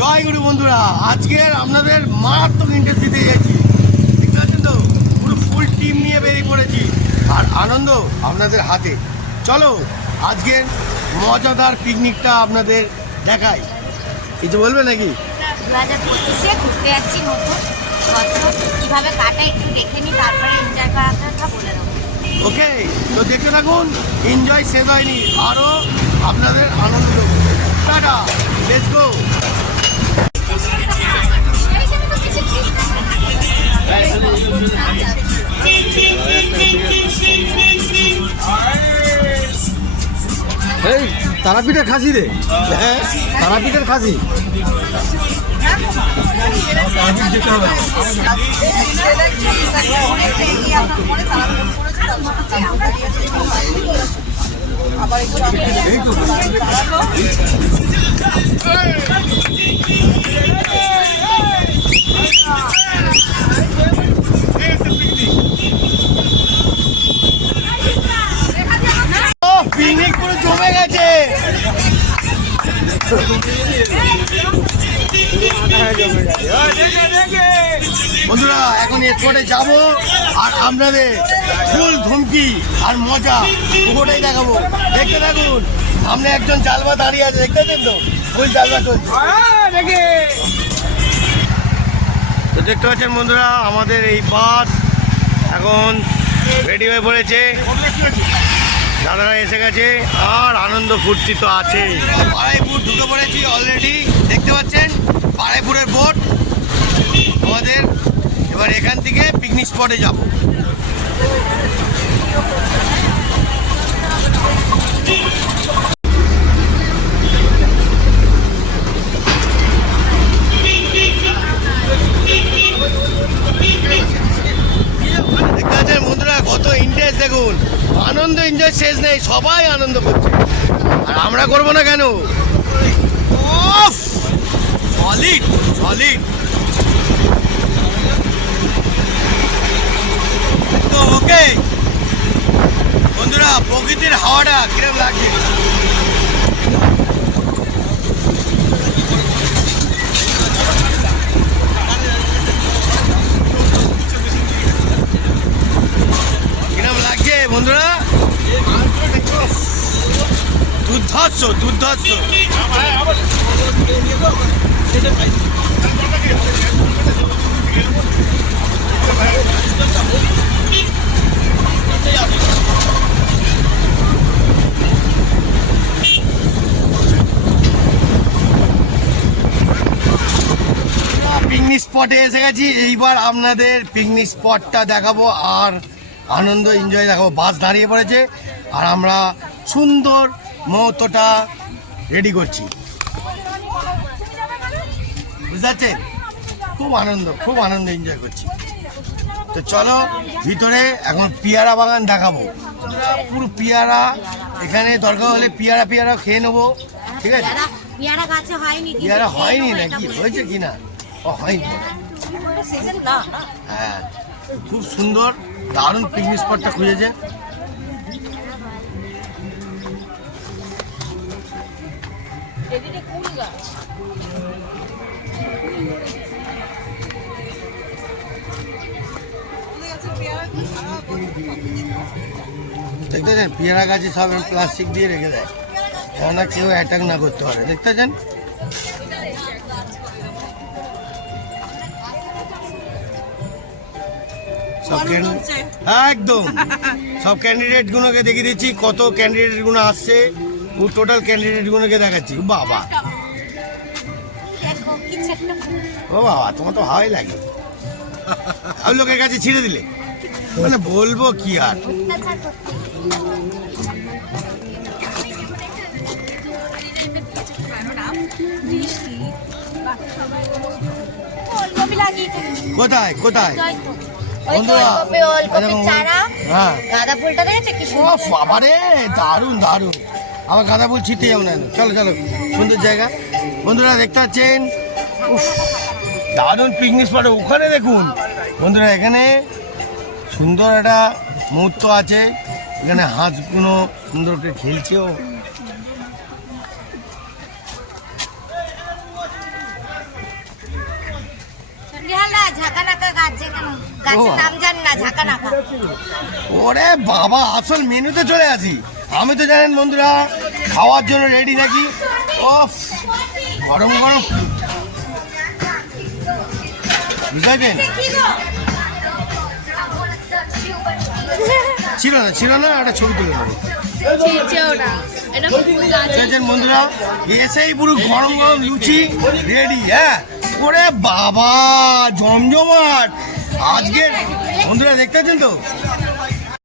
জয় গুরু বন্ধুরা, আজকে আপনাদের মারাত্মক ইন্টারেস্ট দিতে যাচ্ছি। দেখতে পাচ্ছেন তো, পুরো ফুল টিম নিয়ে বেরিয়ে পড়েছি আর আনন্দ আপনাদের হাতে। চলো আজকের মজাদার পিকনিকটা আপনাদের দেখাই। কিছু বলবে নাকি? 2025-এ ঘুরতে যাচ্ছি নতুন বছর, কীভাবে কাটাই একটু দেখে নিই, তারপরে এনজয় করার কথা বলে দেবো। ওকে, তো দেখতে থাকুন। এনজয় শেষ হয়নি, আরও আপনাদের আনন্দ দেবো। Tata, let's go. এই তারাপীঠের খাসি রে, হ্যাঁ, তারাপীঠের খাসি। পিকনিক পুরো জমে গেছে। বন্ধুরা, এখন এয়ারপোর্টে যাব আর আপনাদের ফুল ধমকি আর মজা পুরোটাই দেখাবো। দেখতে থাকুন। সামনে একজন জালবা দাঁড়িয়ে আছে, দেখতে পাচ্ছেন তো, ফুল জালবা চলছে। তো দেখতে পাচ্ছেন বন্ধুরা, আমাদের এই বাস এখন রেডি হয়ে পড়েছে। দাদারা এসে গেছে আর আনন্দ ফুর্তি তো আছে। বারাইপুর ঢুকে পড়েছি অলরেডি, দেখতে পাচ্ছেন বারাইপুরের বোট আমাদের। এবার এখান থেকে পিকনিক স্পটে যাব। দেখতে পাচ্ছেন বন্ধুরা, কত ইন্টারেস্ট দেখুন। আনন্দ এনজয় শেষ নেই, সবাই আনন্দ করছে আর আমরা করবো না কেন? Solid solid. তো ওকে বন্ধুরা, প্রকৃতির হাওয়াটা কিরম লাগছে? কিরম লাগছে বন্ধুরা? দুর্ধর্ষ দুর্ধর্ষ। পিকনিক স্পটে এসে গেছি। এইবার আপনাদের পিকনিক স্পটটা দেখাবো আর আনন্দ এনজয় দেখাবো। বাস দাঁড়িয়ে পড়েছে আর আমরা সুন্দর মুহূর্তটা রেডি করছি। বুঝতে পারছেন? খুব আনন্দ এনজয় করছি। তো চলো ভিতরে এখন পেয়ারা বাগান দেখাবো। পুরো পেয়ারা, এখানে দরকার হলে পেয়ারা খেয়ে নেবো। ঠিক আছে? পেয়ারা গাছে হয়নি, পেয়ারা হয়নি নাকি? হয়েছে কিনা? ও হয়নি। হ্যাঁ, খুব সুন্দর দারুণ পিকনিক স্পটটা খুঁজেছে। দেখতেছেন পেয়ারা গাছে সব প্লাস্টিক দিয়ে রেখে দেয়, কেননা কেউ অ্যাটাক না করতে পারে। দেখতেছেন সব একদম সব ক্যান্ডিডেট গুলোকে দেখিয়ে দিচ্ছি। কত ক্যান্ডিডেট গুলো আসছে, টোটাল ক্যান্ডিডেট গুলোকে দেখাচ্ছি। বাবা ও বাবা, তোমার তো হাওয়াই লাগে। আর লোকের কাছে ছিঁড়ে দিলে মানে বলবো কি আর। কোথায় কোথায় বন্ধুরা? হ্যাঁ, গাঁদা ফুলটা দেখেছে কি ও বাবারে, দারুণ দারুণ। আবার গাঁদা ফুল ছিটতে যাবো না। চলো চলো, সুন্দর জায়গা বন্ধুরা, দেখতে পাচ্ছেন। দারুণ পিকনিক স্পট। ওখানে দেখুন বন্ধুরা, এখানে সুন্দর একটা মুহূর্ত আছে। এখানে হাঁসগুলো সুন্দর করে খেলছেও। আছে কেন? গাছের ও। নাম জানি না, ঝাঁকা নাকা। ওরে বাবা, আসল মেনুতে চলে আসি। আমি তো জানেন বন্ধুরা খাওয়ার জন্য রেডি থাকি। ওফ, গরম গরম, বুঝলেন? ছিল না একটা ছবি তুলে নেবো। দেখছেন বন্ধুরা, এসেই পুরো গরম গরম লুচি রেডি। হ্যাঁ, ওরে বাবা জমজমাট আজকে বন্ধুরা, দেখতে পাচ্ছেন তো